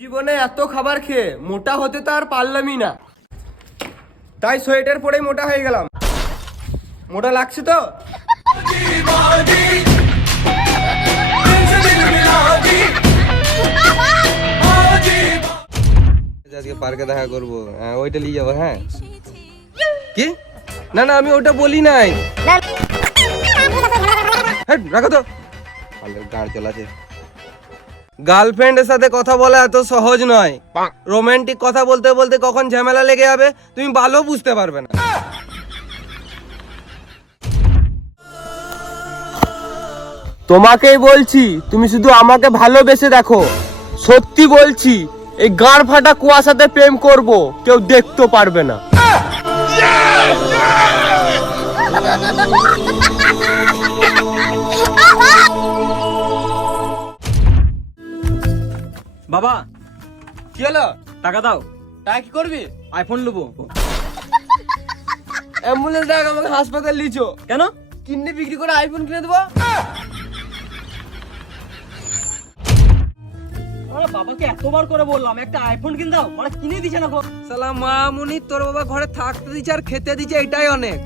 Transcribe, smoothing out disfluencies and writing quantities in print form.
জীবনে এত খাবার খেয়ে মোটা হতে তো আর পারলামই না, তাই সোয়েটার পরেই মোটা হয়ে গেলাম। মোটা লাগছে তো? আজকে পার্কে দেখা করবো, ওইটা নিয়ে যাবো। হ্যাঁ কি? না না, আমি ওটা বলি নাই। রাখো তো, গাড় চলাছে। গার্লফ্রেন্ডের সাথে কথা বলা এত সহজ নয়। রোমান্টিক কথা বলতে বলতে কখন ঝামেলা লেগে যাবে তুমি ভালো বুঝতে পারবে না। তোমাকেই বলছি, তুমি শুধু আমাকে ভালোবেসে দেখো। সত্যি বলছি, এই গাঁড় ফাটা কুয়াশাতে প্রেম করব, কেউ দেখতে পারবে না। বাবা, কি হলো? টাকা দাও। টাকা কি করবি? আইফোন নেবো। অ্যাম্বুলেন্স ডাক, আমাকে হাসপাতাল লিচো। কেন? কিডনি বিক্রি করে আইফোন কিনে দেবো। আরে বাবাকে এতবার করে বললাম একটা আইফোন কিনে দাও, মানে কিনে দিছে না গো। সালা মা মুনি, তোর বাবা ঘরে থাকতে দিচ্ছে আর খেতে দিচ্ছে, এটাই অনেক।